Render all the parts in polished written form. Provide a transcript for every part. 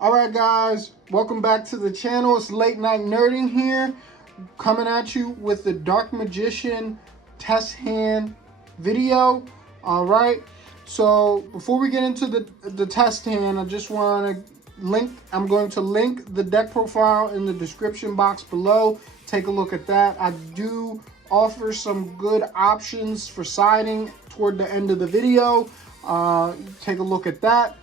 Alright guys, welcome back to the channel. It's Late Night Nerding here, coming at you with the Dark Magician test hand video. Alright, so before we get into the test hand, I just want to I'm going to link the deck profile in the description box below. Take a look at that. I do offer some good options for siding toward the end of the video. Take a look at that.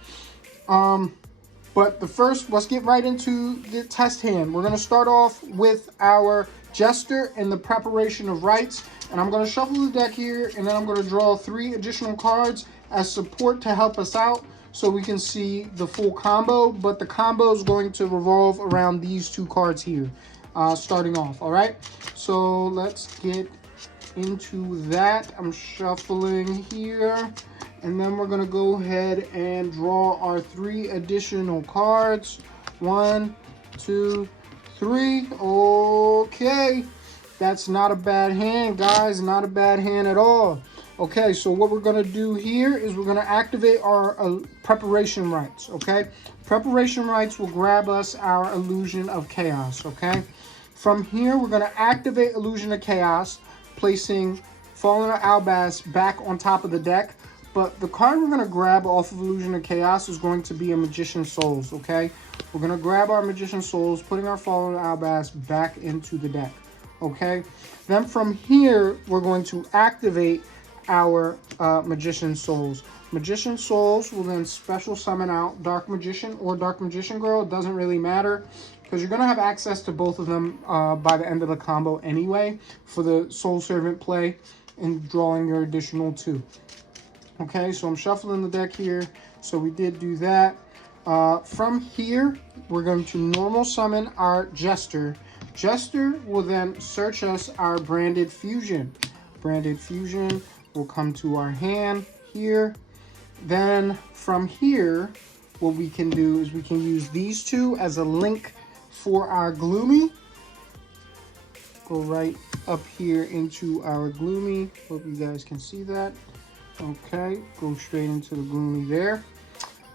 But first, let's get right into the test hand. We're going to start off with our Jester and the Preparation of Rites. And I'm going to shuffle the deck here, and then I'm going to draw 3 additional cards as support to help us out so we can see the full combo. But the combo is going to revolve around these 2 cards here, starting off, all right? So let's get into that. I'm shuffling here. And then we're going to go ahead and draw our 3 additional cards. 1, 2, 3. Okay. That's not a bad hand, guys. Not a bad hand at all. Okay, so what we're going to do here is we're going to activate our Preparation Rites, okay? Preparation Rites will grab us our Illusion of Chaos, okay? From here, we're going to activate Illusion of Chaos, placing Fallen Albaz back on top of the deck. But the card we're going to grab off of Illusion of Chaos is going to be a Magician's Souls, okay? We're going to grab our Magician's Souls, putting our Fallen Albaz back into the deck, okay? Then from here, we're going to activate our Magician's Souls. Magician's Souls will then special summon out Dark Magician or Dark Magician Girl. It doesn't really matter, because you're going to have access to both of them by the end of the combo anyway for the Soul Servant play and drawing your additional 2. Okay, so I'm shuffling the deck here. So we did do that. From here, we're going to normal summon our Jester. Jester will then search us our Branded Fusion. Branded Fusion will come to our hand here. Then from here, what we can do is we can use these 2 as a link for our Gloomy. Go right up here into our Gloomy. Hope you guys can see that. Okay, go straight into the Gloomy there.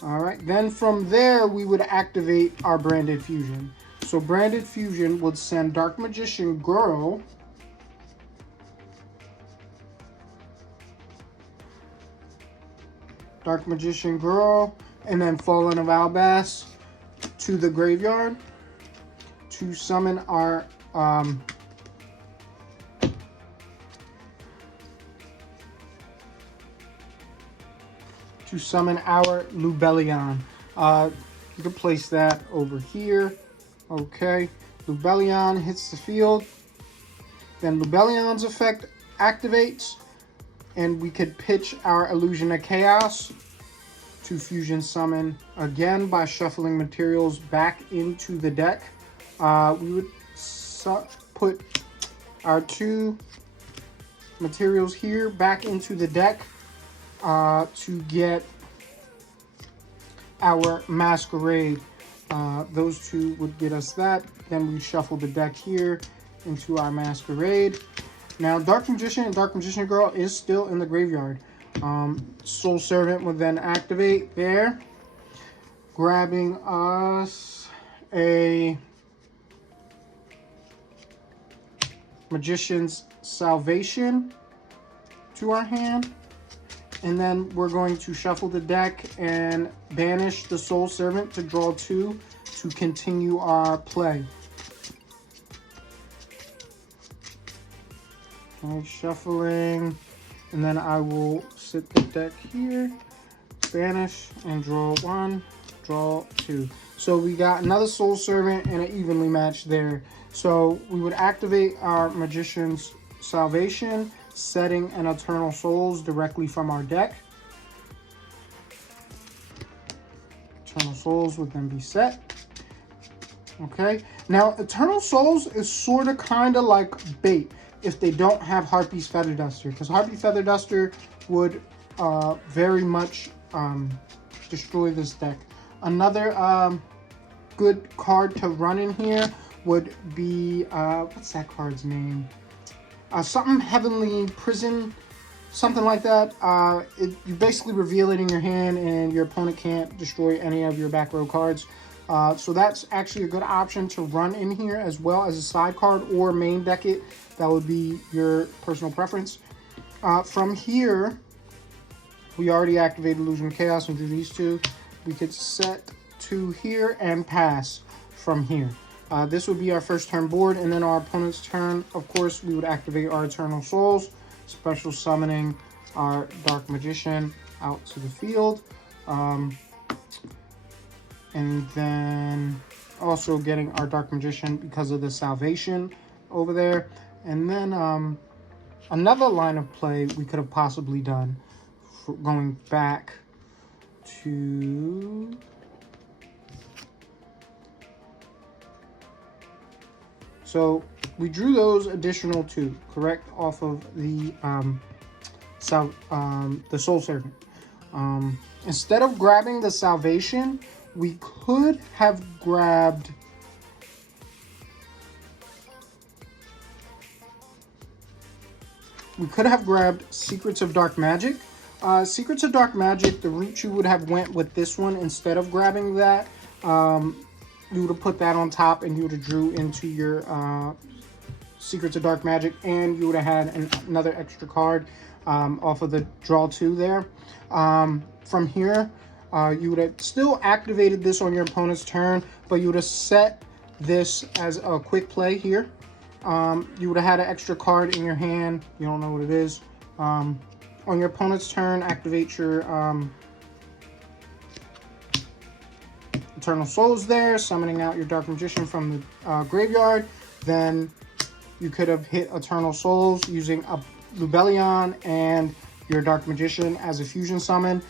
All right, then from there, we would activate our Branded Fusion. So Branded Fusion would send Dark Magician Girl and then Fallen of Albaz to the graveyard to summon our Lubellion. You can place that over here. Okay, Lubellion hits the field. Then Lubellion's effect activates, and we could pitch our Illusion of Chaos to fusion summon again by shuffling materials back into the deck. We would put our 2 materials here back into the deck to get our Masquerade. Those 2 would get us that. Then we shuffle the deck here into our Masquerade. Now, Dark Magician and Dark Magician Girl is still in the graveyard. Soul Servant would then activate there, grabbing us a Magician's Salvation to our hand. And then we're going to shuffle the deck and banish the Soul Servant to draw 2 to continue our play. Okay, shuffling. And then I will sit the deck here, banish, and draw 1, draw 2. So we got another Soul Servant and an evenly matched there. So we would activate our Magician's Salvation, setting an Eternal Souls directly from our deck. Eternal Souls would then be set. Okay, now Eternal Souls is sort of kind of like bait if they don't have Harpy's Feather Duster, because Harpy Feather Duster would very much destroy this deck. Another good card to run in here would be, what's that card's name? Something Heavenly Prison, something like that. You basically reveal it in your hand and your opponent can't destroy any of your back row cards. So that's actually a good option to run in here as well as a side card or main deck it. That would be your personal preference. From here, we already activated Illusion of Chaos and drew these two. We could set to here and pass from here. This would be our first turn board, and then our opponent's turn, of course, we would activate our Eternal Souls, special summoning our Dark Magician out to the field. And then also getting our Dark Magician because of the Salvation over there. And then another line of play we could have possibly done, for going back to... So we drew those additional two, correct, off of the Soul Servant. Instead of grabbing the Salvation, we could have grabbed Secrets of Dark Magic. Secrets of Dark Magic, the route you would have went with this one instead of grabbing that. You would have put that on top and you would have drew into your Secrets of Dark Magic, and you would have had another extra card off of the draw 2 there. From here, you would have still activated this on your opponent's turn, but you would have set this as a quick play here. You would have had an extra card in your hand. You don't know what it is. On your opponent's turn, activate your Eternal Souls there, summoning out your Dark Magician from the graveyard. Then you could have hit Eternal Souls using a Lubellion and your Dark Magician as a fusion summon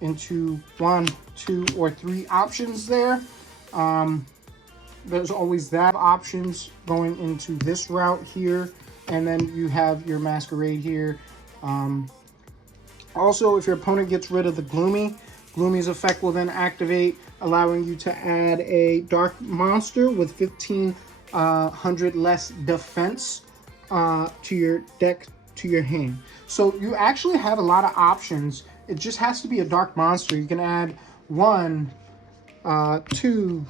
into 1, 2, or 3 options there. There's always that options going into this route here, and then you have your Masquerade here. Also, if your opponent gets rid of the Gloomy's effect will then activate, allowing you to add a dark monster with 1,500 less defense to your deck, to your hand. So you actually have a lot of options. It just has to be a dark monster. You can add 1, 2,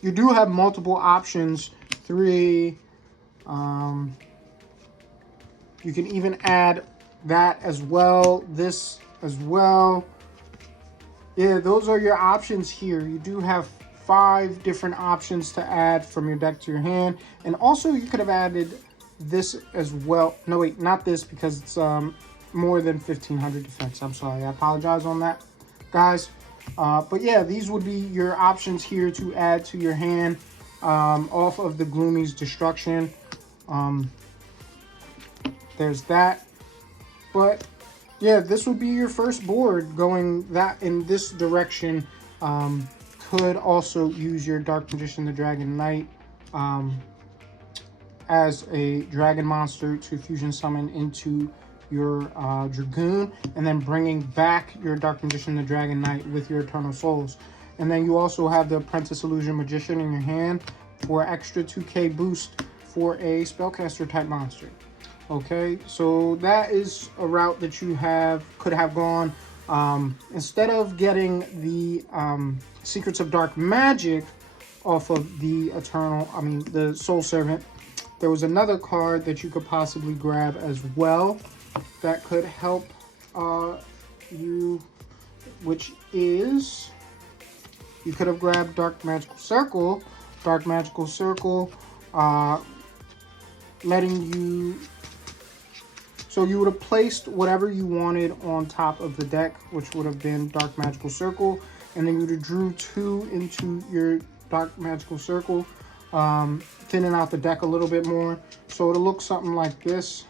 you do have multiple options, 3, you can even add that as well, this as well. Yeah, those are your options here. You do have 5 different options to add from your deck to your hand. And also you could have added this as well. No, wait, not this, because it's more than 1,500 defense. I'm sorry, I apologize on that, guys. But yeah, these would be your options here to add to your hand off of the Gloomy's destruction. There's that. But yeah, this would be your first board going that in this direction. Could also use your Dark Magician, the Dragon Knight, as a dragon monster to fusion summon into your Dragoon, and then bringing back your Dark Magician, the Dragon Knight, with your Eternal Souls. And then you also have the Apprentice Illusion Magician in your hand for extra 2k boost for a spellcaster type monster. Okay, so that is a route that you could have gone. Instead of getting the Secrets of Dark Magic off of the the Soul Servant, there was another card that you could possibly grab as well that could help you, which is, you could have grabbed Dark Magical Circle. Dark Magical Circle, letting you, so you would have placed whatever you wanted on top of the deck, which would have been Dark Magical Circle, and then you would have drew 2 into your Dark Magical Circle, thinning out the deck a little bit more. So it'll look something like this.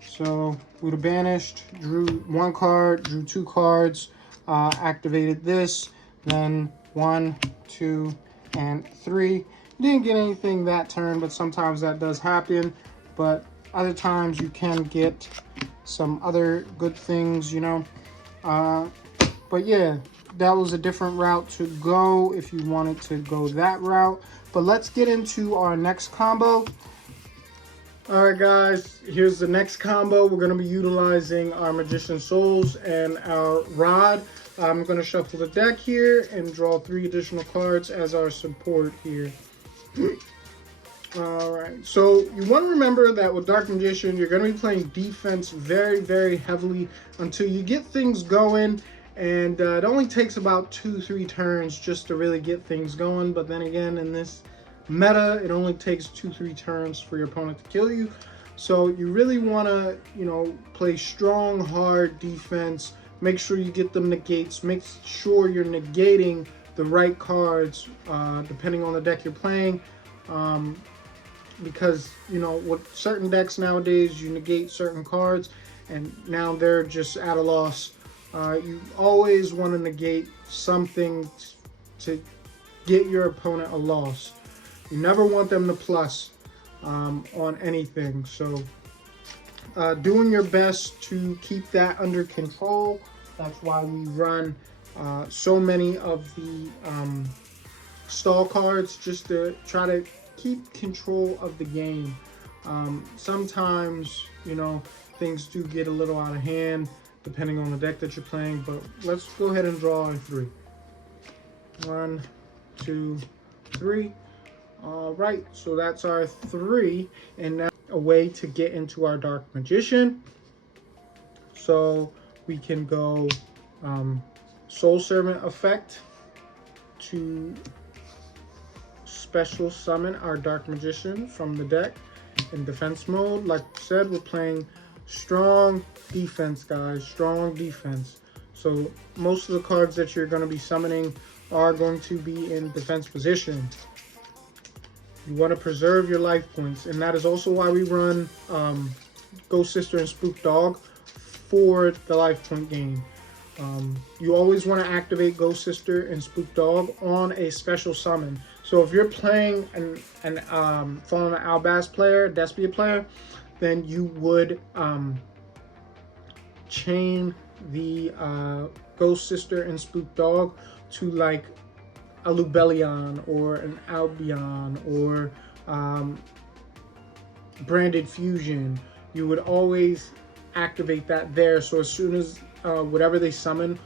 So we would have banished, drew 1 card, drew 2 cards, activated this, then 1, 2, and 3. You didn't get anything that turn, but sometimes that does happen. But other times you can get some other good things, you know. But yeah, that was a different route to go if you wanted to go that route. But let's get into our next combo. Alright guys, here's the next combo. We're going to be utilizing our Magician Souls and our Rod. I'm going to shuffle the deck here and draw 3 additional cards as our support here. Alright, so you want to remember that with Dark Magician, you're going to be playing defense very, very heavily until you get things going. And it only takes about 2-3 turns just to really get things going. But then again, in this meta, it only takes 2-3 turns for your opponent to kill you. So you really want to, play strong, hard defense. Make sure you get them negates. Make sure you're negating the right cards depending on the deck you're playing. Because, with certain decks nowadays, you negate certain cards, and now they're just at a loss. You always want to negate something to get your opponent a loss. You never want them to plus on anything. So doing your best to keep that under control. That's why we run so many of the stall cards, just to try to keep control of the game. Sometimes, things do get a little out of hand depending on the deck that you're playing, but let's go ahead and draw in 3. 1, 2, 3. All right, so that's our 3, and now a way to get into our Dark Magician. So we can go Soul Servant effect to special summon our Dark Magician from the deck in defense mode. Like I said, we're playing strong defense, guys, strong defense. So most of the cards that you're going to be summoning are going to be in defense position. You want to preserve your life points, and that is also why we run Ghost Sister and Spook Dog for the life point gain. You always want to activate Ghost Sister and Spook Dog on a special summon. So if you're playing an Fallen Albaz player, Despia player, then you would chain the Ghost Sister and Spook Dog to like a Lubellion or an Albion or Branded Fusion. You would always activate that there, so as soon as whatever they summon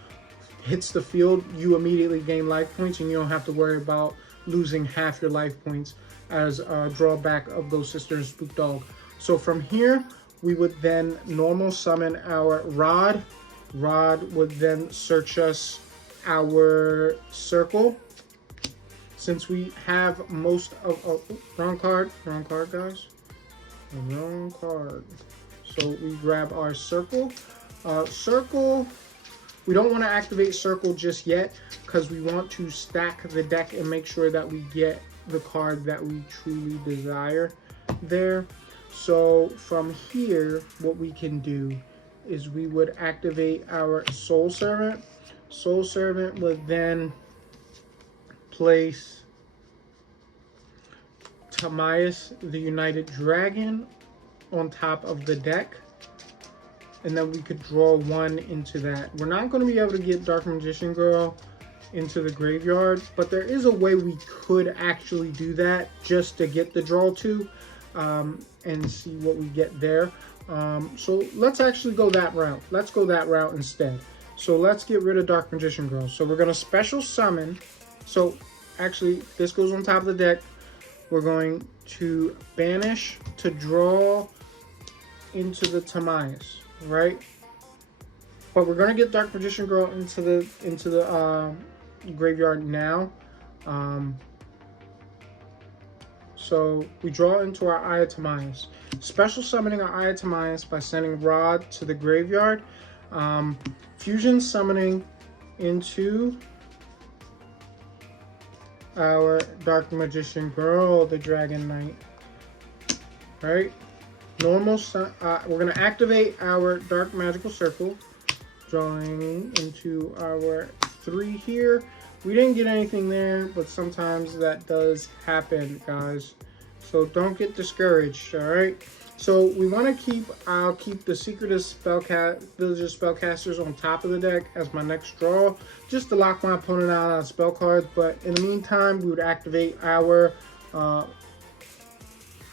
hits the field, you immediately gain life points, and you don't have to worry about losing half your life points as a drawback of Ghost Sister and Spook Dog. So from here, we would then normal summon our Rod. Rod would then search us our circle. Since we have most of wrong card guys, wrong card. So we grab our circle. Circle, we don't want to activate circle just yet because we want to stack the deck and make sure that we get the card that we truly desire there. So from here, what we can do is we would activate our Soul Servant. Soul Servant would then place Timaeus the United Dragon on top of the deck, and then we could draw 1 into that. We're not going to be able to get Dark Magician Girl into the graveyard, but there is a way we could actually do that just to get the draw 2 and see what we get there. So let's actually go that route. Let's go that route instead. So let's get rid of Dark Magician Girl. So we're going to special summon. So actually, this goes on top of the deck. We're going to banish to draw into the Timaeus, right? But we're going to get Dark Magician Girl into the graveyard now. So we draw into our Eye of Timaeus. Special summoning our Eye of Timaeus by sending Rod to the graveyard. Fusion summoning into our Dark Magician Girl, the Dragon Knight. Right? Normal, we're going to activate our Dark Magical Circle, drawing into our 3 here. We didn't get anything there, but sometimes that does happen, guys. So don't get discouraged, alright? So we want to keep, I'll keep the Secretive Villager Spellcasters on top of the deck as my next draw, just to lock my opponent out on spell cards. But in the meantime, we would activate our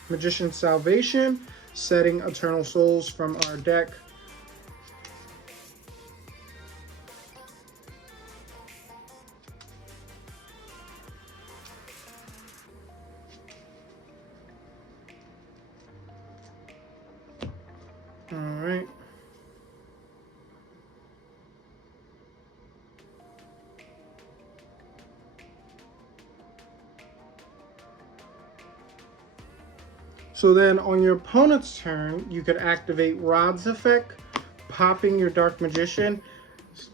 Magician Salvation, setting Eternal Souls from our deck. So then on your opponent's turn, you could activate Rod's effect, popping your Dark Magician,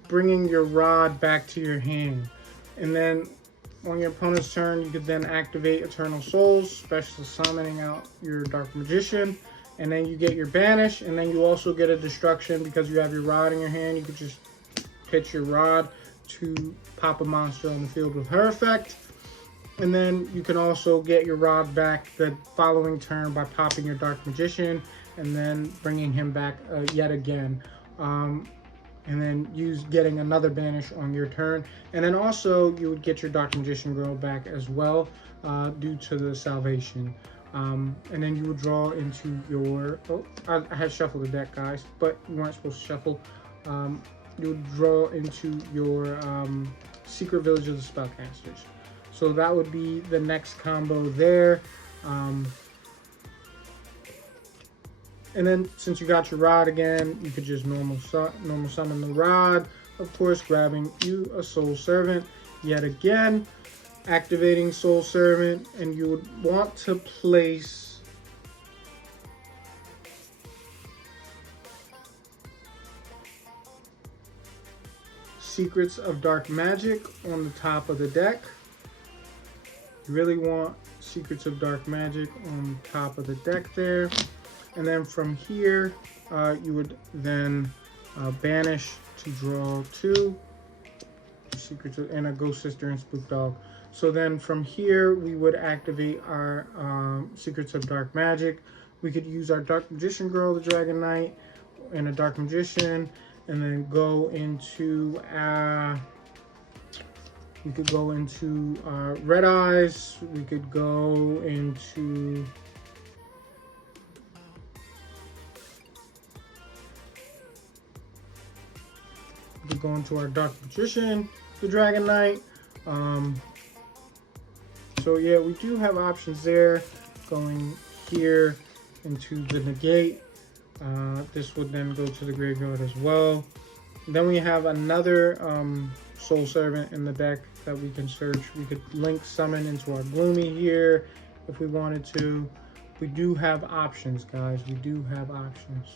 bringing your Rod back to your hand. And then on your opponent's turn, you could then activate Eternal Souls, special summoning out your Dark Magician. And then you get your Banish, and then you also get a Destruction because you have your Rod in your hand. You could just pitch your Rod to pop a monster on the field with her effect. And then you can also get your Rod back the following turn by popping your Dark Magician and then bringing him back yet again. And then getting another Banish on your turn. And then also you would get your Dark Magician Girl back as well due to the Salvation. And then you would draw into your... Oh, I had shuffled the deck, guys, but you weren't supposed to shuffle. You would draw into your Secret Village of the Spellcasters. So that would be the next combo there. And then since you got your Rod again, you could just normal summon the Rod. Of course, grabbing you a Soul Servant yet again. Activating Soul Servant, and you would want to place Secrets of Dark Magic on the top of the deck. You really want Secrets of Dark Magic on top of the deck there. And then from here, you would then banish to draw 2 Secrets of, and a Ghost Sister and Spook Dog. So then from here, we would activate our Secrets of Dark Magic. We could use our Dark Magician Girl, the Dragon Knight, and a Dark Magician, and then go into we could go into Red Eyes. We could go into our Dark Magician, the Dragon Knight. So yeah, we do have options there. Going here into the Negate. This would then go to the graveyard as well. Then we have another Soul Servant in the deck that we can search. We could link summon into our Gloomy here if we wanted to. We do have options, guys. We do have options.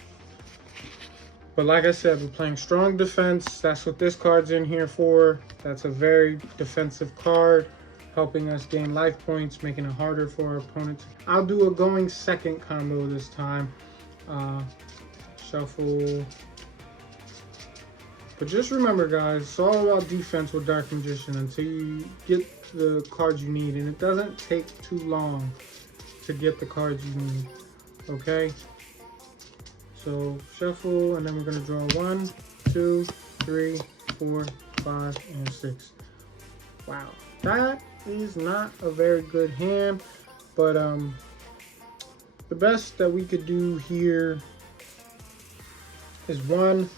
But like I said, we're playing strong defense. That's what this card's in here for. That's a very defensive card, helping us gain life points, making it harder for our opponents. I'll do a going second combo this time. Shuffle. But just remember, guys, it's all about defense with Dark Magician until you get the cards you need. And it doesn't take too long to get the cards you need. Okay? So shuffle, and then we're going to draw 1, 2, 3, 4, 5, and 6. Wow. That is not a very good hand. But the best that we could do here is 1,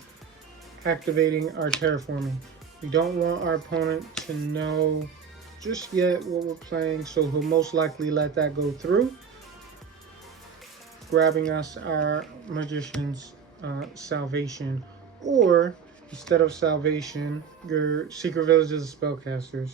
activating our Terraforming. We don't want our opponent to know just yet what we're playing, so he'll most likely let that go through. Grabbing us our Magician's Salvation, or instead of Salvation, your Secret Village of the Spellcasters.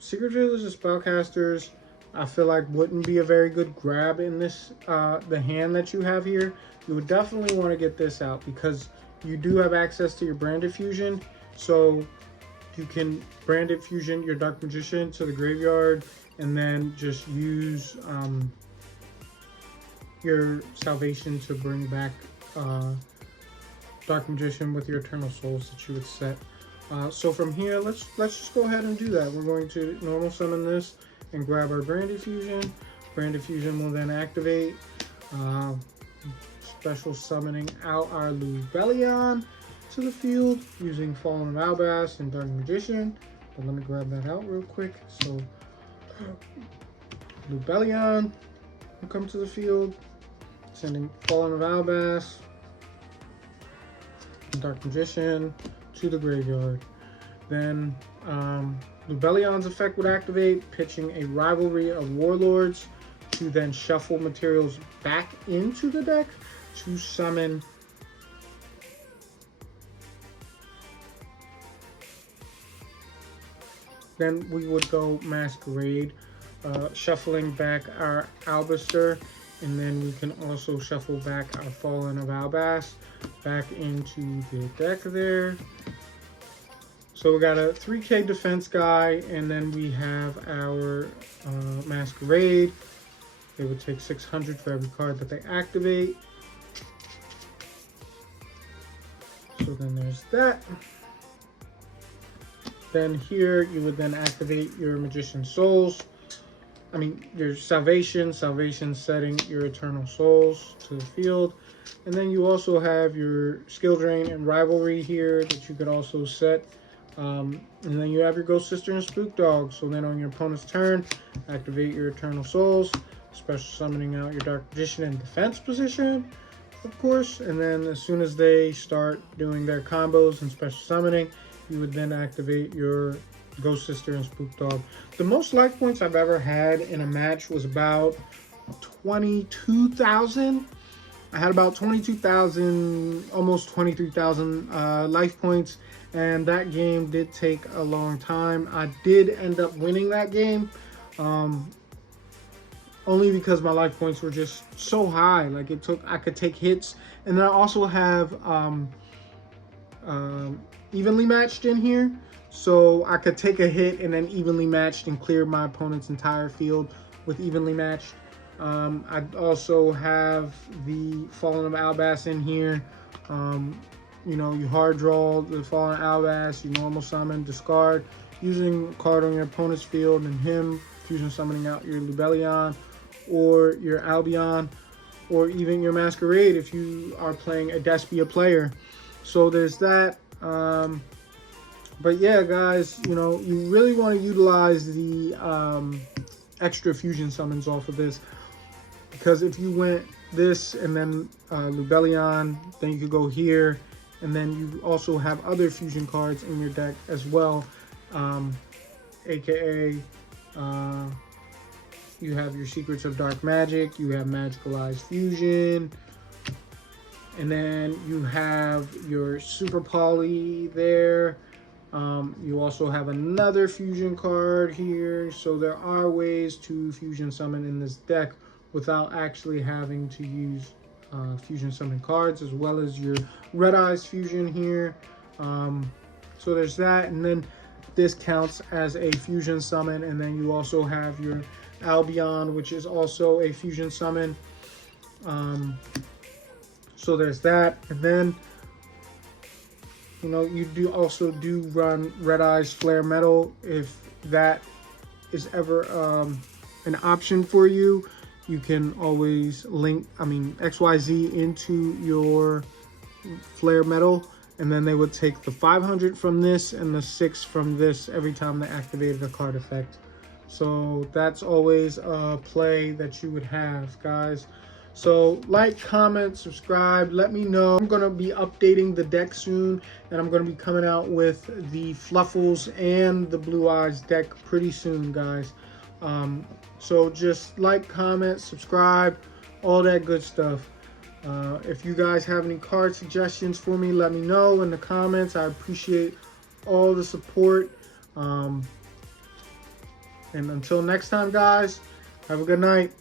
Secret Village of Spellcasters, I feel like wouldn't be a very good grab in this, the hand that you have here. You would definitely want to get this out because you do have access to your Branded Fusion, so you can Branded Fusion your Dark Magician to the graveyard and then just use your Salvation to bring back Dark Magician with your Eternal Souls that you would set. So from here, let's just go ahead and do that. We're going to normal summon this and grab our Branded Fusion. Branded Fusion will then activate. Special summoning out our Lubellion to the field using Fallen of Albas and Dark Magician. But let me grab that out real quick. So Lubellion will come to the field, sending Fallen of Albas and Dark Magician to the graveyard. Then Lubellion's effect would activate, pitching a Rivalry of Warlords to then shuffle materials back into the deck to summon then we would go Masquerade, shuffling back our Albister And then we can also shuffle back our Fallen of Albas back into the deck there. So we got a 3K defense guy, and then we have our Masquerade. They would take 600 for every card that they activate. So then there's that. Then here you would then activate your Magician Souls. I mean, your Salvation setting your Eternal Souls to the field. And then you also have your Skill Drain and Rivalry here that you could also set. And then you have your Ghost Sister and Spook Dog. So then on your opponent's turn, activate your Eternal Souls, special summoning out your Dark Magician in defense position, of course. And then as soon as they start doing their combos and special summoning, you would then activate your Ghost Sister and Spook Dog. The most life points I've ever had in a match was about 22,000. I had about 22,000, almost 23,000 life points, and that game did take a long time. I did end up winning that game, only because my life points were just so high. Like I could take hits, and then I also have evenly matched in here, so I could take a hit and then evenly matched and clear my opponent's entire field with evenly matched. I also have the Fallen of Albas in here. You know, you hard draw the Fallen Albas, you normal summon, discard, using a card on your opponent's field, and him fusion summoning out your Lubellion or your Albion, or even your Masquerade if you are playing a Despia player. So there's that. But yeah, guys, you know, you really want to utilize the extra fusion summons off of this, because if you went this and then Lubellion, then you could go here, and then you also have other fusion cards in your deck as well, aka you have your Secrets of Dark Magic, you have Magicalized Fusion, and then you have your Super Poly there. You also have another fusion card here, so there are ways to fusion summon in this deck without actually having to use fusion summon cards, as well as your Red Eyes fusion here. So there's that, and then this counts as a fusion summon, and then you also have your Albion, which is also a fusion summon. So there's that, and then you know, you do also run Red Eyes Flare Metal if that is ever an option for you. You can always link, XYZ into your Flare Metal, and then they would take the 500 from this and the 6 from this every time they activated a card effect. So that's always a play that you would have, guys. So like, comment, subscribe, let me know. I'm going to be updating the deck soon, and I'm going to be coming out with the Fluffles and the Blue Eyes deck pretty soon, guys. So just like, comment, subscribe, all that good stuff. If you guys have any card suggestions for me, let me know in the comments. I appreciate all the support. And until next time, guys, have a good night.